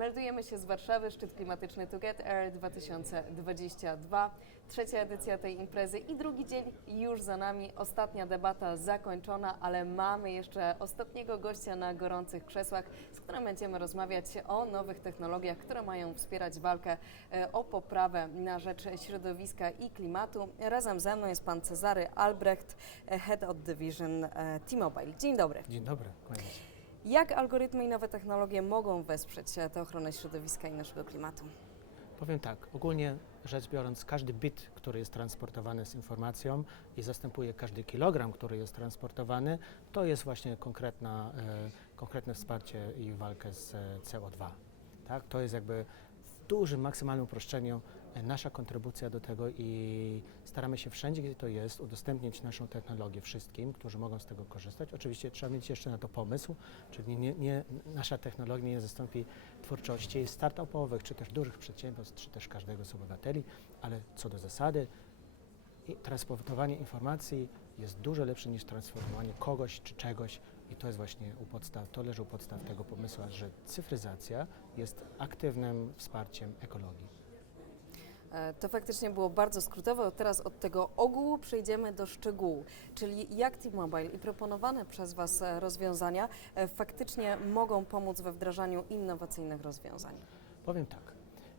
Meldujemy się z Warszawy, szczyt klimatyczny Toget Air 2022. Trzecia edycja tej imprezy i drugi dzień już za nami. Ostatnia debata zakończona, ale mamy jeszcze ostatniego gościa na gorących krzesłach, z którym będziemy rozmawiać o nowych technologiach, które mają wspierać walkę e, o poprawę na rzecz środowiska i klimatu. Razem ze mną jest pan Cezary Albrecht, e, Head of Division e, T-Mobile. Dzień dobry. Dzień dobry, kłaniam się. Jak algorytmy i nowe technologie mogą wesprzeć e, tę ochronę środowiska i naszego klimatu? Powiem tak, ogólnie rzecz biorąc, każdy bit, który jest transportowany z informacją i zastępuje każdy kilogram, który jest transportowany, to jest właśnie konkretna, e, konkretne wsparcie i walkę z e, CO2. Tak? To jest jakby w dużym, maksymalnym uproszczeniu nasza kontrybucja do tego i staramy się wszędzie, gdzie to jest, udostępnić naszą technologię wszystkim, którzy mogą z tego korzystać. Oczywiście trzeba mieć jeszcze na to pomysł, czyli nie, nie, nasza technologia nie zastąpi twórczości startupowych, czy też dużych przedsiębiorstw, czy też każdego z obywateli, ale co do zasady, transportowanie informacji jest dużo lepsze niż transformowanie kogoś czy czegoś i to jest właśnie u podstaw, to leży u podstaw tego pomysłu, że cyfryzacja jest aktywnym wsparciem ekologii. E, To faktycznie było bardzo skrótowe. Teraz od tego ogółu przejdziemy do szczegółu, czyli jak T-Mobile i proponowane przez Was e, rozwiązania e, faktycznie mogą pomóc we wdrażaniu innowacyjnych rozwiązań. Powiem tak.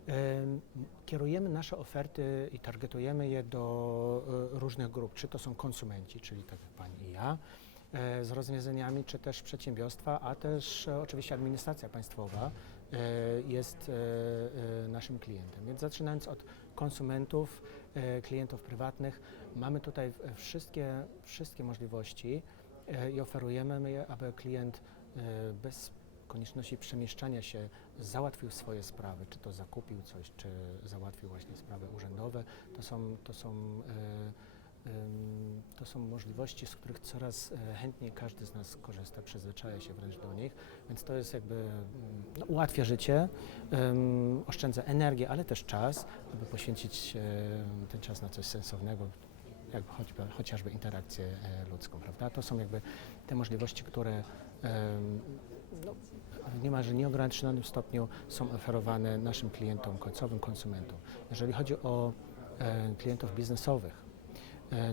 em, Kierujemy nasze oferty i targetujemy je do różnych grup, czy to są konsumenci, czyli tak jak Pani i ja, z rozwiązaniami, czy też przedsiębiorstwa, a też oczywiście administracja państwowa jest e, e, naszym klientem. Więc zaczynając od konsumentów, e, klientów prywatnych, mamy tutaj e, wszystkie, wszystkie możliwości e, i oferujemy je, aby klient e, bez konieczności przemieszczania się załatwił swoje sprawy, czy to zakupił coś, czy załatwił właśnie sprawy urzędowe. To są, to są, e, to są możliwości, z których coraz e, chętniej każdy z nas korzysta, przyzwyczaja się wręcz do nich, więc to jest jakby, mm, no, ułatwia życie, em, oszczędza energię, ale też czas, aby poświęcić e, ten czas na coś sensownego, jak choćby, chociażby interakcję e, ludzką, prawda? To są jakby te możliwości, które em, no, niemalże nieograniczonym stopniu są oferowane naszym klientom, końcowym konsumentom. Jeżeli chodzi o e, klientów biznesowych,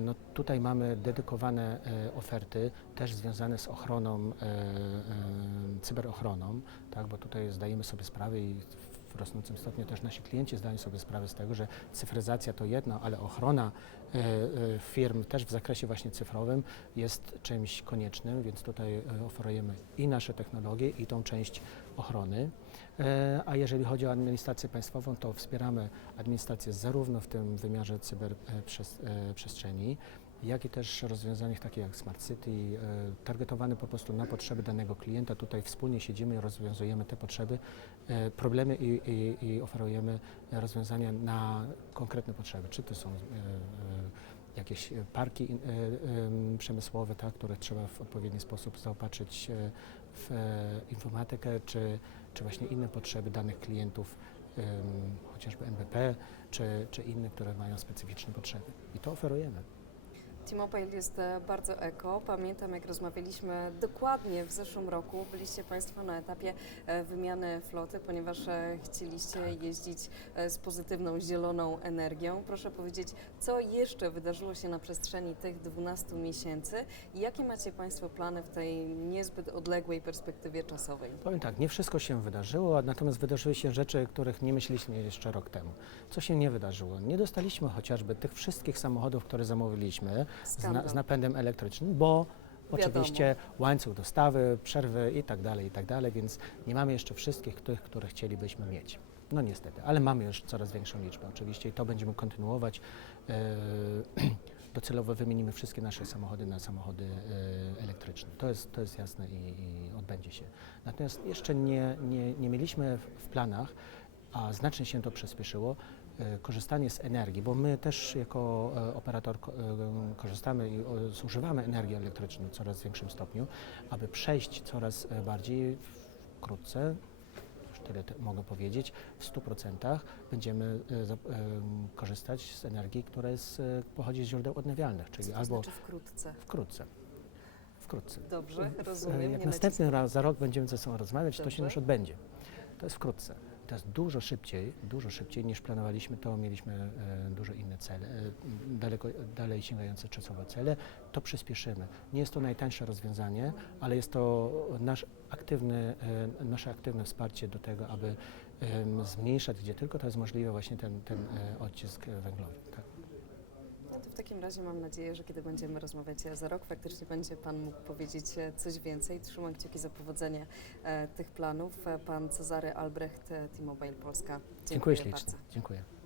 no tutaj mamy dedykowane e, oferty, też związane z ochroną, e, e, cyberochroną, tak, bo tutaj zdajemy sobie sprawę i w rosnącym stopniu też nasi klienci zdają sobie sprawę z tego, że cyfryzacja to jedno, ale ochrona e, e, firm też w zakresie właśnie cyfrowym jest czymś koniecznym, więc tutaj e, oferujemy i nasze technologie, i tą część ochrony. E, A jeżeli chodzi o administrację państwową, to wspieramy administrację zarówno w tym wymiarze cyberprzestrzeni, jak i też rozwiązaniach takich jak Smart City, e, targetowane po prostu na potrzeby danego klienta. Tutaj wspólnie siedzimy i rozwiązujemy te potrzeby, e, problemy i, i, i oferujemy rozwiązania na konkretne potrzeby. Czy to są e, e, jakieś e, parki e, em, przemysłowe, tak, które trzeba w odpowiedni sposób zaopatrzyć e, w informatykę, czy, czy właśnie inne potrzeby danych klientów, chociażby NBP, czy, czy inne, które mają specyficzne potrzeby. I to oferujemy. T-Mobile jest e, bardzo eko. Pamiętam, jak rozmawialiśmy dokładnie w zeszłym roku, byliście Państwo na etapie e, wymiany floty, ponieważ e, chcieliście Tak. jeździć z pozytywną, zieloną energią. Proszę powiedzieć, co jeszcze wydarzyło się na przestrzeni tych 12 miesięcy i jakie macie Państwo plany w tej niezbyt odległej perspektywie czasowej? Powiem tak, nie wszystko się wydarzyło, natomiast wydarzyły się rzeczy, których nie myśleliśmy jeszcze rok temu. Co się nie wydarzyło? Nie dostaliśmy chociażby tych wszystkich samochodów, które zamówiliśmy z, na, z napędem elektrycznym, bo oczywiście łańcuch dostawy, przerwy i tak dalej, i tak dalej, więc nie mamy jeszcze wszystkich tych, które chcielibyśmy mieć. No niestety, ale mamy już coraz większą liczbę oczywiście i to będziemy kontynuować. E, docelowo wymienimy wszystkie nasze samochody na samochody e, elektryczne. To jest, to jest jasne i, i odbędzie się. Natomiast jeszcze nie, nie, nie mieliśmy w, w planach, a znacznie się to przyspieszyło, korzystanie z energii, bo my też jako e, operator e, korzystamy i zużywamy energii elektryczną w coraz większym stopniu, aby przejść coraz e, bardziej wkrótce, już tyle mogę powiedzieć, w 100% będziemy e, e, korzystać z energii, która jest, e, pochodzi z źródeł odnawialnych, czyli albo znaczy wkrótce? wkrótce. Wkrótce. Dobrze, rozumiem. Jak następny raz za rok będziemy ze sobą rozmawiać, to się Dobrze. już odbędzie. To jest wkrótce. Jest dużo szybciej, dużo szybciej niż planowaliśmy to. Mieliśmy e, dużo inne cele, e, daleko, dalej sięgające czasowe cele. To przyspieszymy. Nie jest to najtańsze rozwiązanie, ale jest to nasz aktywny, e, nasze aktywne wsparcie do tego, aby zmniejszać, gdzie tylko to jest możliwe, właśnie ten, ten odcisk węglowy. Tak. Takim razie mam nadzieję, że kiedy będziemy rozmawiać za rok, faktycznie będzie Pan mógł powiedzieć e, coś więcej. Trzymam kciuki za powodzenie e, tych planów. E, Pan Cezary Albrecht, T-Mobile Polska. Dziękuję bardzo. ślicznie. Dziękuję.